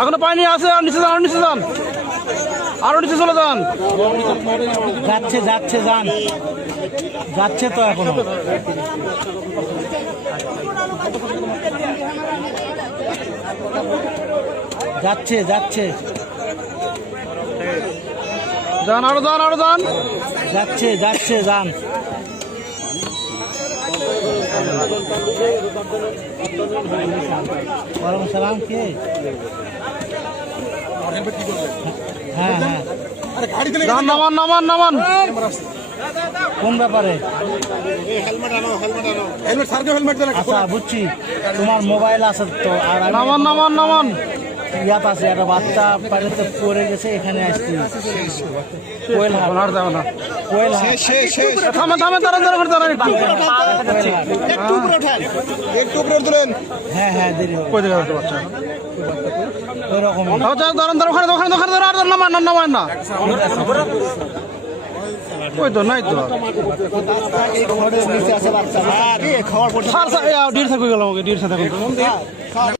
এখনও পানি আছে আর নিচে যান আর নিচে যান। আরও নিচে চলে যান। যাচ্ছে যাচ্ছে যান। যাচ্ছে তো এখনও। যাচ্ছে যাচ্ছে। যান আরও যান আরও যান। যাচ্ছে যাচ্ছে যান। ওয়ালাইকুম সালাম কে? হ্যাঁ হ্যাঁ। নামান নামান নামান। কোন ব্যাপারে? আচ্ছা বুঝছি। তোমার মোবাইল আছে তো আর নামান নামান নামান। ইয়াত আছে একটা বাচ্চা বাড়িতে পড়ে গেছে এখানে আসছি। কোয়েল হাট। না। কোয়েল হাট। থামে থামে তারা তারা করে দাঁড়ান একটু। কোয়েল হাট হ্যাঁ হ্যাঁ দেরি হবে। কই দিকে বাচ্চা? ওই রকমই দাও দাও দাঁড়ান দাঁড়ান ওখানে ওখানে ওখানে দাঁড়ান আর নামান না নামান না। ওই তো নাই তো। নিচে আছে বাচ্চা। খাওয়ার স্যার স্যার ডির থাকবে